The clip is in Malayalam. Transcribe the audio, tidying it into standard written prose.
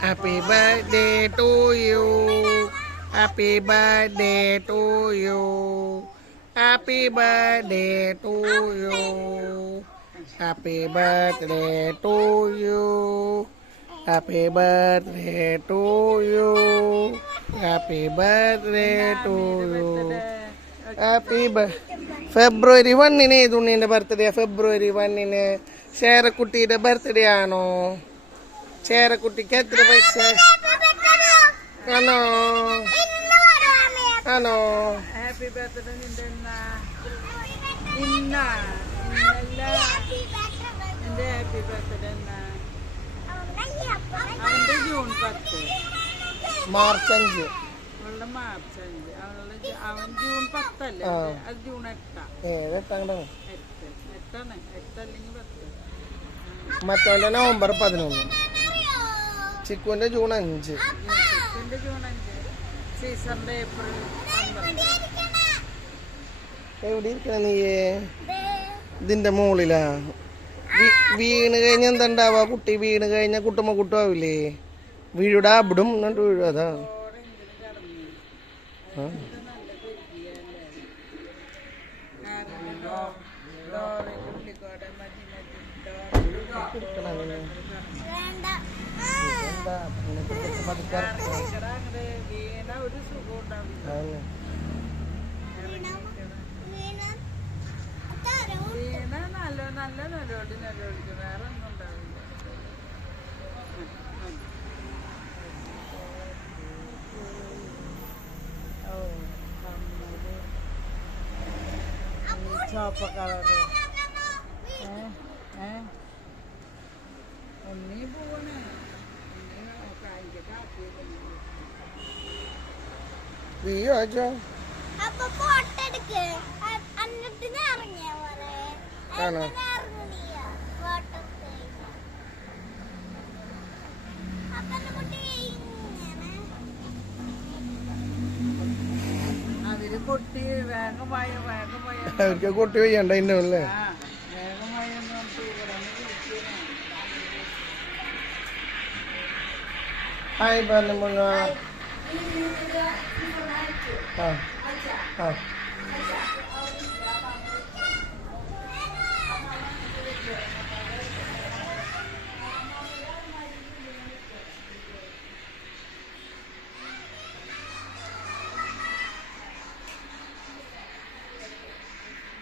Happy birthday to you. Happy birthday to you. Happy birthday to you. Happy birthday to you. Happy birthday to you. Happy birthday to you. Happy February 1-ന് തുണിന്റെ ബർത്ത്ഡേ. February 1-ന് ചേരക്കുട്ടിയുടെ ബർത്ത്ഡേ ആണോ? ചേരക്കുട്ടിക്ക് എത്ര വയസ്സ്? ആണോ ആണോ? ഹാപ്പി ബർത്ത്ഡേ നിന്റെ ഹാപ്പി ബർത്ത്ഡേ അവന്റെ ജൂൺ 10 മാർച്ച് 5 അവളുടെ മാർച്ച് 5 അവൻ ജൂൺ 10 അല്ലേ? അത് ജൂൺ 8 8 അല്ലെങ്കിൽ 10. മറ്റവന്റെ നവംബർ 11. ചിക്കുവിന്റെ ജൂൺ 5. ചിക്കുവിന്റെ ജൂൺ 5. സീസറിന്റെ ഏപ്രിൽ 12. എവിടെ ഇരിക്കണ നീയേ? ഇതിന്റെ മുകളിലാ. വീണ് കഴിഞ്ഞ എന്താ ഉണ്ടാവുക? കുട്ടി വീണ് കഴിഞ്ഞ കുട്ടുമ്പോ കുട്ടുമാവില്ലേ? വീഴുടെ അവിടും എന്നിട്ട് വീഴും. അതാ ഒരു സുഖം ഉണ്ടാവില്ല. നല്ല നിലവിളിക്ക് വേറെ ഒന്നും ഉണ്ടാവില്ല. ചോപ്പ കളറ് ഒന്നീ പോകണേ അതില് കൊട്ടി വേഗമായ അവർക്ക് കൊട്ടി വയ്യണ്ട അല്ലേ? വേഗമായൊന്നും ഹായ് പറഞ്ഞു. ആ ആ